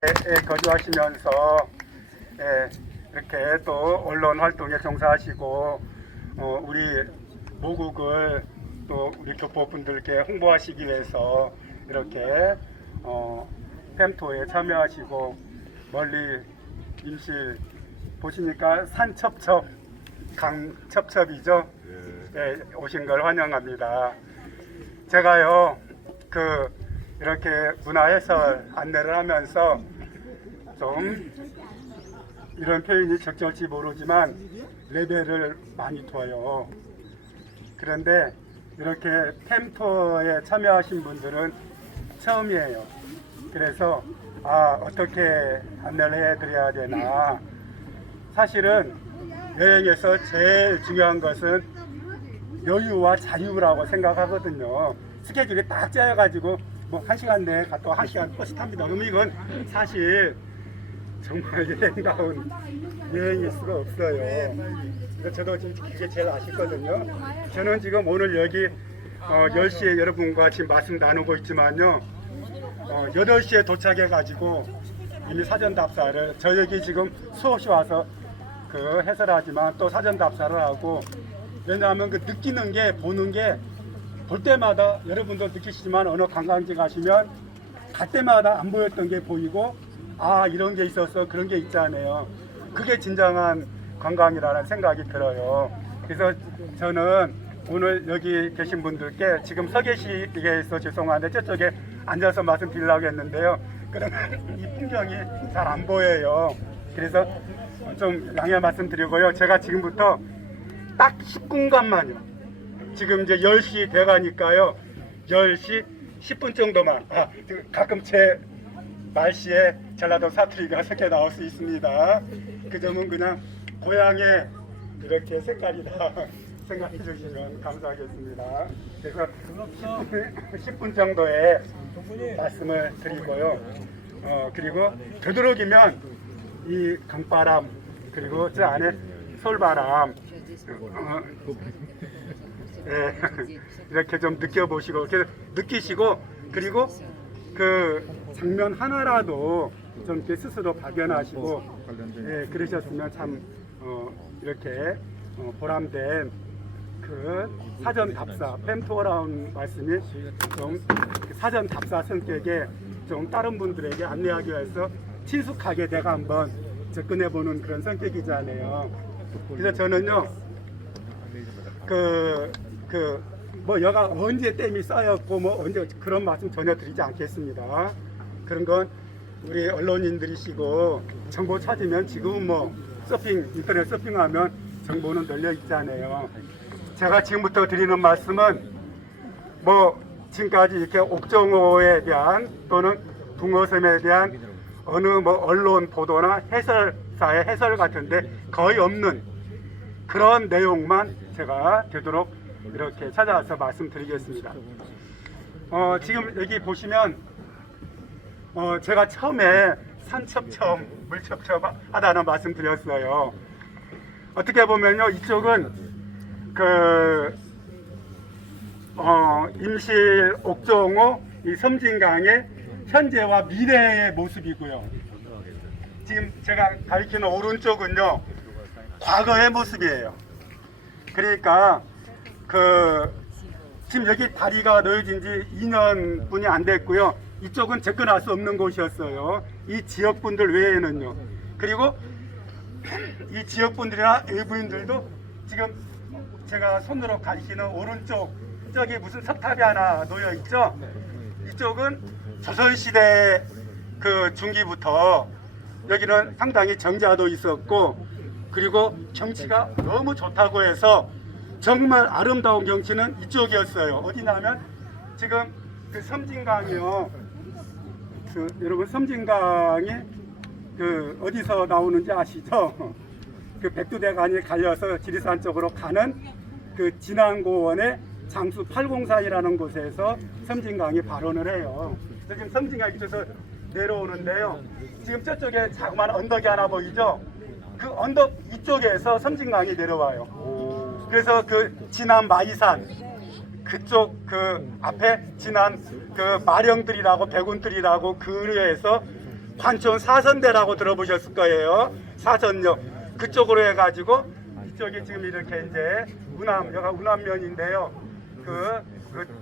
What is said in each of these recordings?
거주하시면서 이렇게 또 언론 활동에 종사하시고 우리 모국을 또 우리 교포분들께 홍보하시기 위해서 이렇게 펜토에 참여하시고 멀리 임실 보시니까 산첩첩 강첩첩이죠. 오신 걸 환영합니다. 제가요 이렇게 문화해설 안내를 하면서 좀 이런 표현이 적절치 모르지만 레벨을 많이 둬요. 그런데 이렇게 펜토에 참여하신 분들은 처음이에요. 그래서 어떻게 안내를 해드려야 되나. 사실은 여행에서 제일 중요한 것은 여유와 자유라고 생각하거든요. 스케줄이 딱 짜여가지고 뭐 1시간 내에 갔다 1시간 버스 탑니다. 그럼 이건 사실 정말 여행다운 여행일 수가 없어요. 그래서 저도 지금 그게 제일 아쉽거든요. 저는 지금 오늘 여기 10시에 여러분과 지금 말씀 나누고 있지만요, 8시에 도착해가지고 이미 사전 답사를, 저 여기 지금 수없이 와서 해설하지만 또 사전 답사를 하고, 왜냐하면 느끼는 게, 보는 게, 볼 때마다 여러분도 느끼시지만 어느 관광지 가시면 갈 때마다 안 보였던 게 보이고, 이런 게 있었어, 그런 게 있잖아요. 그게 진정한 관광이라는 생각이 들어요. 그래서 저는 오늘 여기 계신 분들께 지금 서 계시기에서 죄송한데 저쪽에 앉아서 말씀드리려고 했는데요. 그러면 이 풍경이 잘 안 보여요. 그래서 좀 양해 말씀드리고요. 제가 지금부터 딱 10분간만요. 지금 이제 10시 돼가니까요. 10시 10분 정도만. 가끔 제 말씨에 전라도 사투리가 섞여 나올 수 있습니다. 그 점은 그냥 고향의 이렇게 색깔이다 생각해 주시면 감사하겠습니다. 그래서 10분 정도의 말씀을 드리고요. 그리고 되도록이면 이 강바람 그리고 저 안에 솔바람 이렇게 좀 느껴보시고 이렇게 느끼시고, 그리고 그 장면 하나라도 좀 이렇게 스스로 발견하시고 그러셨으면 참 이렇게 보람된 그 사전 답사, 펜토라는 말씀이 좀 사전 답사 성격에 좀 다른 분들에게 안내하기 위해서 친숙하게 내가 한번 접근해보는 그런 성격이잖아요. 그래서 저는요 뭐 여가 언제 댐이 쌓였고 뭐 언제 그런 말씀 전혀 드리지 않겠습니다. 그런 건 우리 언론인들이시고 정보 찾으면 지금은 뭐 인터넷 서핑하면 정보는 널려 있잖아요. 제가 지금부터 드리는 말씀은 뭐 지금까지 이렇게 옥정호에 대한 또는 붕어섬에 대한 어느 뭐 언론 보도나 해설사의 해설 같은데 거의 없는 그런 내용만 제가 되도록 이렇게 찾아와서 말씀드리겠습니다. 지금 여기 보시면 제가 처음에 산첩첩, 물첩첩 하다는 말씀 드렸어요. 어떻게 보면요, 이쪽은 임실 옥정호 이 섬진강의 현재와 미래의 모습이고요. 지금 제가 가리키는 오른쪽은요, 과거의 모습이에요. 그러니까 지금 여기 다리가 놓여진 지 2년뿐이 안 됐고요. 이쪽은 접근할 수 없는 곳이었어요. 이 지역분들 외에는요. 그리고 이 지역분들이나 외부인들도 지금 제가 손으로 가리키는 오른쪽 저기 무슨 석탑이 하나 놓여 있죠. 이쪽은 조선시대 중기부터 여기는 상당히 정자도 있었고, 그리고 경치가 너무 좋다고 해서 정말 아름다운 경치는 이쪽이었어요. 어디냐면 지금 섬진강이요. 여러분 섬진강이 어디서 나오는지 아시죠? 백두대간이 갈려서 지리산 쪽으로 가는 진안고원의 장수 804이라는 곳에서 섬진강이 발원을 해요. 그래서 지금 섬진강이 이쪽에서 내려오는데요. 지금 저쪽에 자그마한 언덕이 하나 보이죠? 그 언덕 이쪽에서 섬진강이 내려와요. 그래서 진안 마이산 그쪽 앞에 진안 마령들이라고 백운들이라고 그에서 관촌 사선대라고 들어보셨을 거예요. 사선역 그쪽으로 해가지고 이쪽이 지금 이렇게 이제 여가 운암면인데요. 그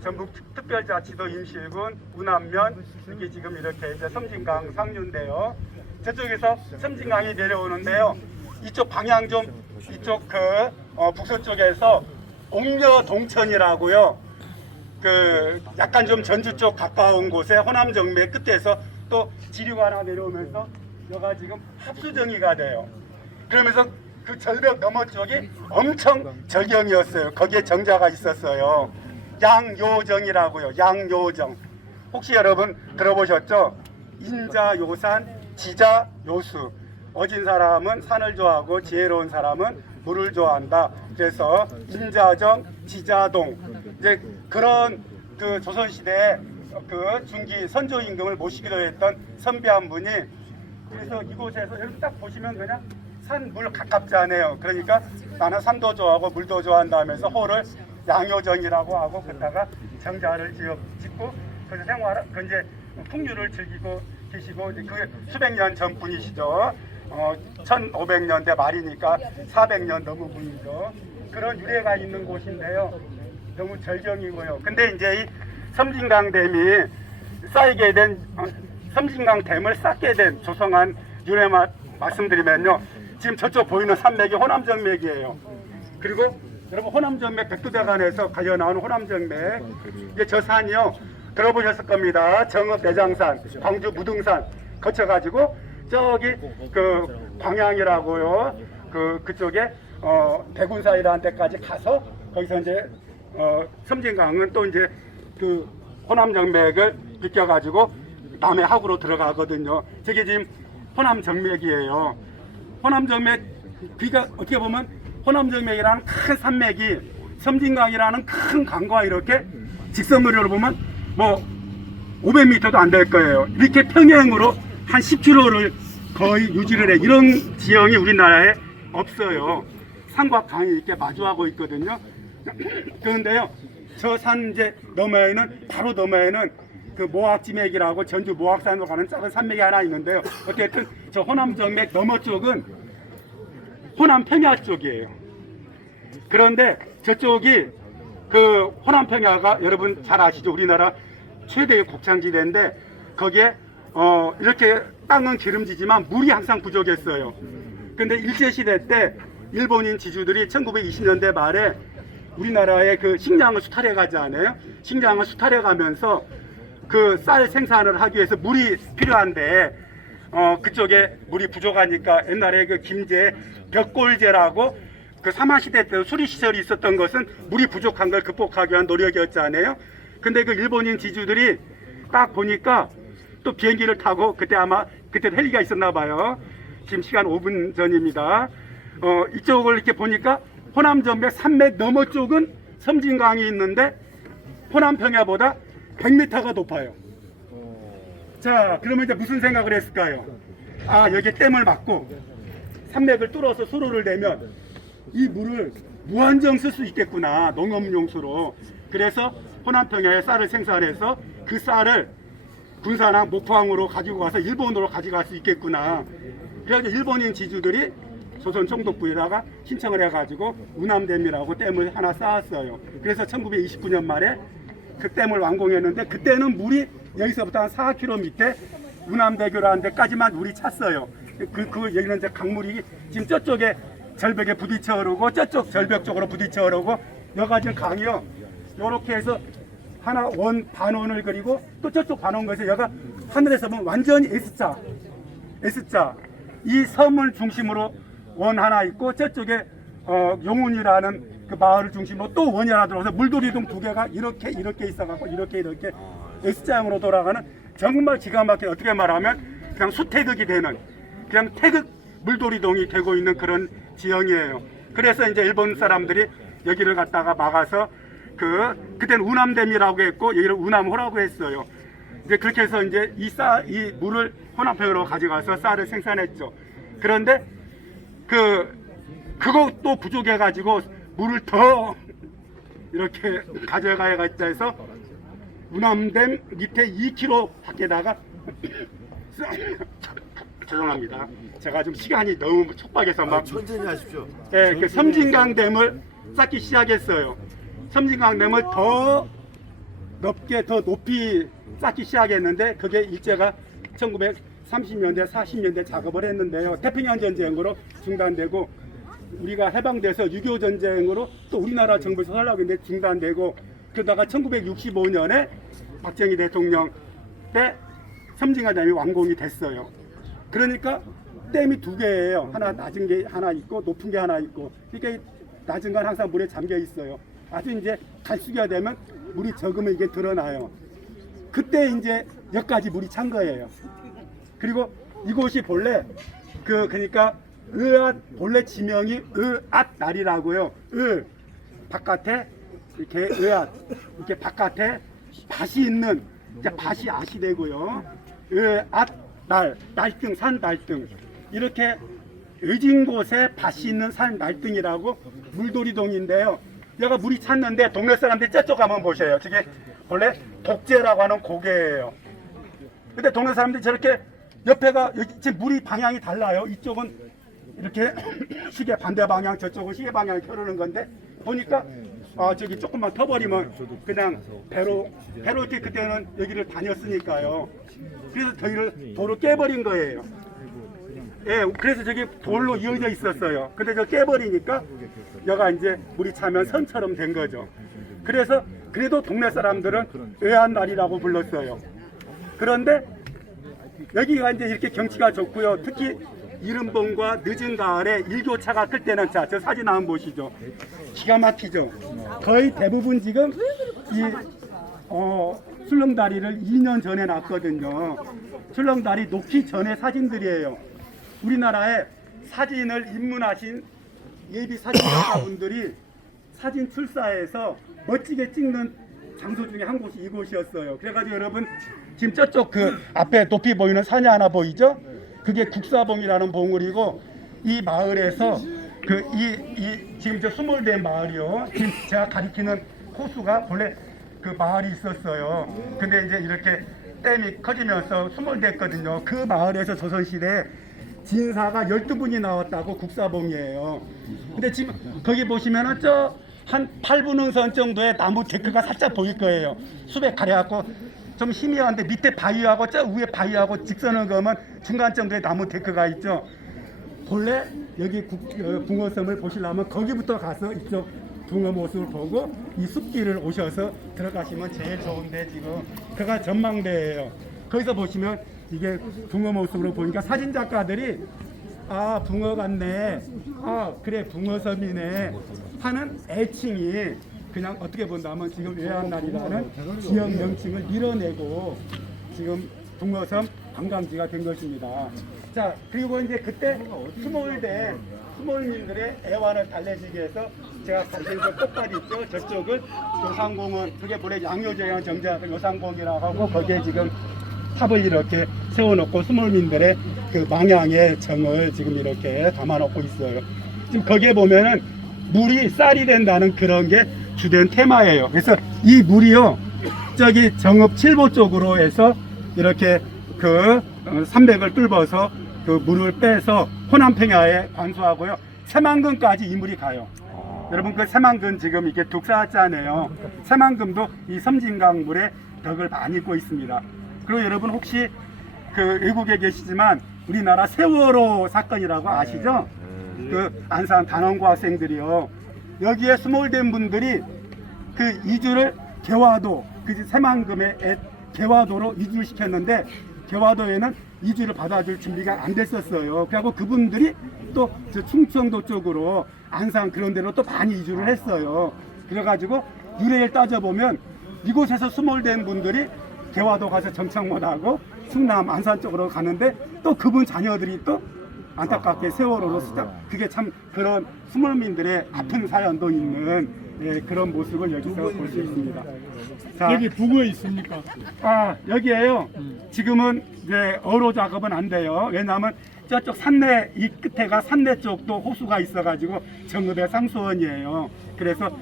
전북 특별자치도 임실군 운암면 이게 지금 이렇게 이제 섬진강 상류인데요. 저쪽에서 섬진강이 내려오는데요. 이쪽 방향 좀 이쪽 북서쪽에서 옥녀동천이라고요. 약간 좀 전주 쪽 가까운 곳에 호남정맥 끝에서 또 지류가 하나 내려오면서 여가 지금 합수정이가 돼요. 그러면서 그 절벽 너머 쪽이 엄청 절경이었어요. 거기에 정자가 있었어요. 양요정이라고요. 양요정. 혹시 여러분 들어보셨죠? 인자 요산, 지자 요수. 어진 사람은 산을 좋아하고 지혜로운 사람은 물을 좋아한다. 그래서 인자정, 지자동. 이제 그런 그 조선시대에 그 중기 선조 임금을 모시기로 했던 선비 한 분이, 그래서 이곳에서 여러분 딱 보시면 그냥 산 물 가깝지 않아요. 그러니까 나는 산도 좋아하고 물도 좋아한다 하면서 호를 양요정이라고 하고 그다가 정자를 짓고 그래서 이제 풍류를 즐기고 계시고, 그게 수백 년 전 분이시죠. 1500년대 말이니까 400년 넘은 분이죠. 그런 유래가 있는 곳인데요. 너무 절경이고요. 근데 이제 이 섬진강 댐이 쌓이게 된 섬진강 댐을 쌓게 된 조성한 유래 말씀드리면요. 지금 저쪽 보이는 산맥이 호남정맥이에요. 그리고 여러분 호남정맥 백두대간에서 가려 나오는 호남정맥, 이게 저 산이요. 들어보셨을 겁니다. 정읍 내장산, 광주 무등산 거쳐가지고 저기 그 광양이라고요. 그쪽에 대군사이라는 데까지 가서 거기서 이제 섬진강은 또 이제 그 호남정맥을 비껴가지고 남해 하구로 들어가거든요. 저게 지금 호남정맥이에요. 호남정맥, 그러니까 어떻게 보면 호남정맥이라는 큰 산맥이 섬진강이라는 큰 강과 이렇게 직선거리로 보면 뭐 500m도 안 될 거예요. 이렇게 평행으로 한 10km를 거의 유지를 해. 이런 지형이 우리나라에 없어요. 산과 강이 이렇게 마주하고 있거든요. 그런데요, 저 산 이제 너머에는, 바로 너머에는 그 모악지맥이라고 전주 모악산으로 가는 작은 산맥이 하나 있는데요. 어쨌든 저 호남정맥 너머 쪽은 호남평야 쪽이에요. 그런데 저쪽이 그 호남평야가 여러분 잘 아시죠? 우리나라 최대의 곡창지대인데 거기에 이렇게 땅은 기름지지만 물이 항상 부족했어요. 근데 일제시대 때 일본인 지주들이 1920년대 말에 우리나라에 그 식량을 수탈해 가지 않아요? 식량을 수탈해 가면서 그 쌀 생산을 하기 위해서 물이 필요한데 그쪽에 물이 부족하니까 옛날에 그 김제 벽골제라고 그 삼화시대 때 수리시설이 있었던 것은 물이 부족한 걸 극복하기 위한 노력이었잖아요. 근데 그 일본인 지주들이 딱 보니까 또 비행기를 타고, 그때 아마 그때 헬기가 있었나 봐요. 지금 시간 5분 전입니다. 이쪽을 이렇게 보니까 호남정맥 산맥 너머 쪽은 섬진강이 있는데 호남평야보다 100m가 높아요. 자, 그러면 이제 무슨 생각을 했을까요? 아, 여기에 댐을 막고 산맥을 뚫어서 수로를 내면 이 물을 무한정 쓸 수 있겠구나, 농업용수로. 그래서 호남평야에 쌀을 생산해서 그 쌀을 군산항, 목포항으로 가지고 가서 일본으로 가져갈 수 있겠구나. 그래서 일본인 지주들이 조선 총독부에다가 신청을 해가지고 운암댐이라고 댐을 하나 쌓았어요. 그래서 1929년 말에 그 댐을 완공했는데, 그때는 물이 여기서부터 한 4km 밑에 운암대교라는 데까지만 물이 찼어요. 여기는 이제 강물이 지금 저쪽에 절벽에 부딪혀 오르고 저쪽 절벽 쪽으로 부딪혀 오르고, 여기까지는 강이요. 요렇게 해서 하나 반원을 그리고 또 저쪽 반원 거에서 여기가 하늘에서 보면 완전히 S자. 이 섬을 중심으로 원 하나 있고, 저쪽에 용운이라는 그 마을을 중심으로 또 원이 하나 들어와서 물돌이동 두 개가 이렇게 있어갖고 이렇게 S자형으로 돌아가는, 정말 기가 막히게, 어떻게 말하면 그냥 수태극이 되는, 그냥 태극 물돌이동이 되고 있는 그런 지형이에요. 그래서 이제 일본 사람들이 여기를 갖다가 막아서 그때는 운암댐이라고 했고 여기를 운암호라고 했어요. 이제 그렇게 해서 이제 이 물을 호남평으로 가져가서 쌀을 생산했죠. 그런데 그것도 부족해가지고 물을 더 이렇게 가져가야겠다 해서 운암댐 밑에 2km 밖에다가 죄송합니다. 제가 좀 시간이 너무 촉박해서 막 천천히 하십시오. 예, 그 섬진강댐을 쌓기 시작했어요. 섬진강댐을 더 넓게 더 높이 쌓기 시작했는데 그게 일제가 1930년대 40년대 작업을 했는데요. 태평양 전쟁으로 중단되고 우리가 해방돼서 6.25 전쟁으로 또 우리나라 정부에서 하려고 했는데 중단되고 그러다가 1965년에 박정희 대통령 때 섬진강댐이 완공이 됐어요. 그러니까 댐이 두 개예요. 하나 낮은 게 하나 있고 높은 게 하나 있고. 그러니까 낮은 건 항상 물에 잠겨 있어요. 아주 이제 갈수기가 되면 물이 적으면 이게 드러나요. 그때 이제 여기까지 물이 찬 거예요. 그리고 이곳이 본래 그러니까 의앗 본래 지명이 의앗날이라고요. 바깥에 이렇게 의앗 이렇게 바깥에 밭이 있는 밭이 앗이 되고요. 의앗날 날등 산 날등 이렇게 의진 곳에 밭이 있는 산 날등이라고 물돌이동인데요. 여기가 물이 찼는데 동네 사람들이 저쪽 한번 보셔요. 저게 원래 독재라고 하는 고개예요. 근데 동네 사람들이 저렇게 옆에가 여기 지금 물이 방향이 달라요. 이쪽은 이렇게 시계 반대 방향, 저쪽은 시계 방향을 켜르는 건데 보니까 저기 조금만 터버리면 그냥 배로 이렇게 그때는 여기를 다녔으니까요. 그래서 저기를 도로 깨버린 거예요. 예, 그래서 저기 돌로 이어져 있었어요. 근데 저 깨버리니까 여가 이제 물이 차면 선처럼 된 거죠. 그래서 그래도 동네 사람들은 외환날이라고 불렀어요. 그런데 여기가 이제 이렇게 경치가 좋고요. 특히 이른봄과 늦은 가을에 일교차가 클 때는 저 사진 한번 보시죠. 기가 막히죠. 거의 대부분 지금 이 출렁다리를 2년 전에 놨거든요. 출렁다리 놓기 전에 사진들이에요. 우리나라에 사진을 입문하신 예비 사진작가분들이 사진 출사에서 멋지게 찍는 장소 중에 한 곳이 이곳이었어요. 그래가지고 여러분 지금 저쪽 그 앞에 높이 보이는 산이 하나 보이죠? 그게 국사봉이라는 봉우리고 이 마을에서 지금 저 수몰된 마을이요. 지금 제가 가리키는 호수가 본래 그 마을이 있었어요. 근데 이제 이렇게 댐이 커지면서 수몰됐거든요. 그 마을에서 조선시대에 진사가 12분이 나왔다고 국사봉이에요. 근데 지금 거기 보시면은 한 8분흥선 정도의 나무 데크가 살짝 보일 거예요. 수백 가려갖고 좀 희미한데 밑에 바위하고 저 위에 바위하고 직선을 그으면 중간 정도의 나무 데크가 있죠. 본래 여기 붕어섬을 보시려면 거기부터 가서 이쪽 붕어 모습을 보고 이 숲길을 오셔서 들어가시면 제일 좋은데 지금 그가 전망대예요. 거기서 보시면 이게 붕어 모습으로 보니까 사진 작가들이 붕어 같네, 그래 붕어섬이네 하는 애칭이 그냥 어떻게 본다면 지금 외환날이라는 지역 명칭을 밀어내고 지금 붕어섬 관광지가 된 것입니다. 자, 그리고 이제 그때 수몰민들의 애환을 달래주기 위해서 제가 가르친 그 꽃다리 있죠. 저쪽은 요상공원, 그게 본래 양요조양 정자 요상공이라고 하고 거기에 지금 탑을 이렇게 세워놓고 수몰민들의 그 망향의 정을 지금 이렇게 담아놓고 있어요. 지금 거기에 보면은 물이 쌀이 된다는 그런 게 주된 테마예요. 그래서 이 물이요, 저기 정읍 7보 쪽으로 해서 이렇게 그 산맥을 뚫어서 그 물을 빼서 호남평야에 관수하고요. 새만금까지 이 물이 가요. 여러분 그 새만금 지금 이게 독사자네요. 새만금도 이 섬진강 물에 덕을 많이 입고 있습니다. 그리고 여러분 혹시 그 외국에 계시지만 우리나라 세월호 사건이라고 아시죠? 그 안산 단원고 학생들이요. 여기에 수몰된 분들이 그 이주를 개화도, 그 새만금의 개화도로 이주를 시켰는데 개화도에는 이주를 받아줄 준비가 안 됐었어요. 그리고 그분들이 또 저 충청도 쪽으로 안산 그런 데로 또 많이 이주를 했어요. 그래가지고 유래를 따져보면 이곳에서 수몰된 분들이 개화도 가서 정착 못하고 충남 안산 쪽으로 가는데 또 그분 자녀들이 또 안타깝게 세월호로 그게 참 그런 수몰민들의 아픈 사연도 있는 그런 모습을 여기서 볼 수 있습니다. 자, 여기 붕어 있습니까? 여기에요. 지금은 이제 어로 작업은 안 돼요. 왜냐하면 저쪽 산내 이 끝에가 산내 쪽도 호수가 있어가지고 정읍의 상수원이에요. 그래서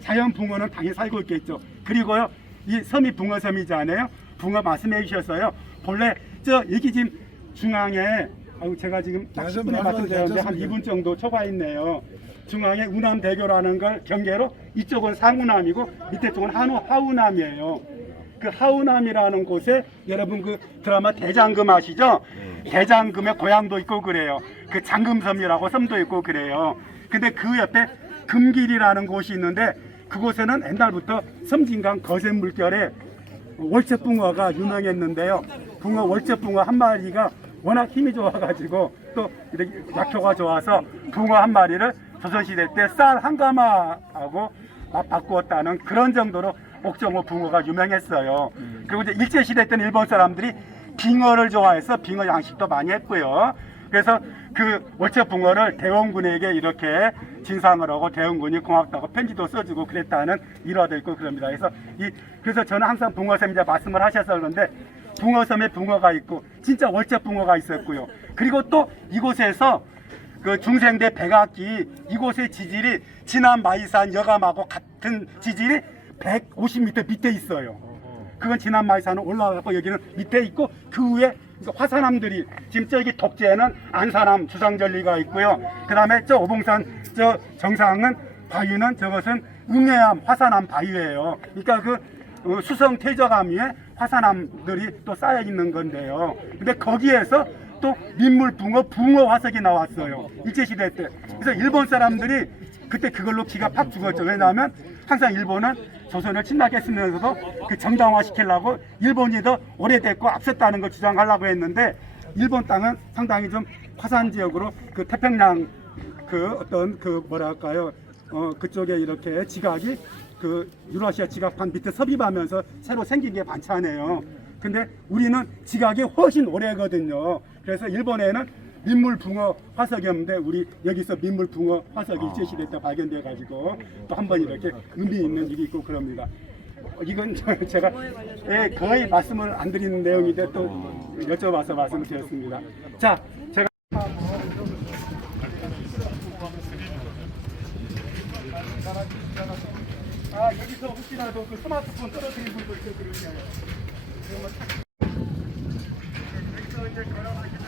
자연 붕어는 당연히 살고 있겠죠. 그리고요, 이 섬이 붕어섬이잖아요. 붕어 말씀해 주셨어요. 본래 여기 지금 중앙에 제가 지금 딱 10분에 말씀드렸는데 한 2분 정도 초과 있네요. 중앙에 우남대교라는 걸 경계로 이쪽은 상우남이고 밑에 쪽은 하우남이에요. 그 하우남이라는 곳에 여러분 그 드라마 대장금 아시죠? 대장금의 고향도 있고 그래요. 그 장금섬이라고 섬도 있고 그래요. 근데 그 옆에 금길이라는 곳이 있는데 그곳에는 옛날부터 섬진강 거센 물결에 월척붕어가 유명했는데요. 월척붕어 한 마리가 워낙 힘이 좋아가지고 또 이렇게 약효가 좋아서 붕어 한 마리를 조선시대 때 쌀 한 가마하고 바꾸었다는 그런 정도로 옥정호 붕어가 유명했어요. 그리고 이제 일제시대 때는 일본 사람들이 빙어를 좋아해서 빙어 양식도 많이 했고요. 그래서 그 월척붕어를 대원군에게 이렇게 진상을 하고 대원군이 고맙다고 편지도 써주고 그랬다는 일화도 있고 그럽니다. 그래서 저는 항상 붕어섬 이제 말씀을 하셔서 그런데 붕어섬에 붕어가 있고 진짜 월척붕어가 있었고요. 그리고 또 이곳에서 그 중생대 백악기 이곳의 지질이 지난 마이산 여감하고 같은 지질이 150m 밑에 있어요. 그건 지난 마이산은 올라가고 여기는 밑에 있고 그 위에 화산암들이 지금 저기 독재에는 안산암 주상절리가 있고요. 그 다음에 저 오봉산 저 정상은 바위는 저것은 응해암 화산암 바위예요. 그러니까 그 수성 퇴적암 위에 화산암들이 또 쌓여 있는 건데요. 근데 거기에서 또 민물붕어 붕어 화석이 나왔어요. 일제시대 때. 그래서 일본 사람들이 그때 그걸로 기가 팍 죽었죠. 왜냐하면 항상 일본은 조선을 침략했으면서도 그 정당화 시키려고 일본이 더 오래됐고 앞섰다는 걸 주장하려고 했는데 일본 땅은 상당히 좀 화산 지역으로 그 태평양 그 어떤 그 뭐랄까요 그쪽에 이렇게 지각이 그 유라시아 지각판 밑에 섭입하면서 새로 생긴 게 많잖아요. 근데 우리는 지각이 훨씬 오래거든요. 그래서 일본에는 민물붕어 화석이 없는데 우리 여기서 민물붕어 화석이 일제시대 때 발견돼 가지고 또 한 번 이렇게 의미 있는 일이 있고 그럽니다. 이건 제가 거의 말씀을 안 드리는 내용인데 또 여쭤봐서 말씀을 드렸습니다. 자, 제가 여기서 혹시라도 그 스마트폰 떨어뜨린 분도 있고 그러냐요. 그러면 여기서 이제 걸어가시면